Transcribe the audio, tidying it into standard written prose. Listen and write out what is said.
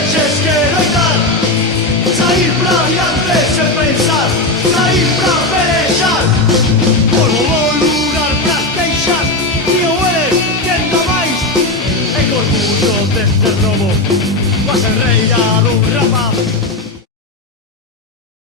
teñes que loitar, saír pra diante sen pensar, saír pra pelexar. Volvo ao lugar pras queixas, tío eres quen dá máis. E co orgullo deste robo, vas enreira dun rapaz.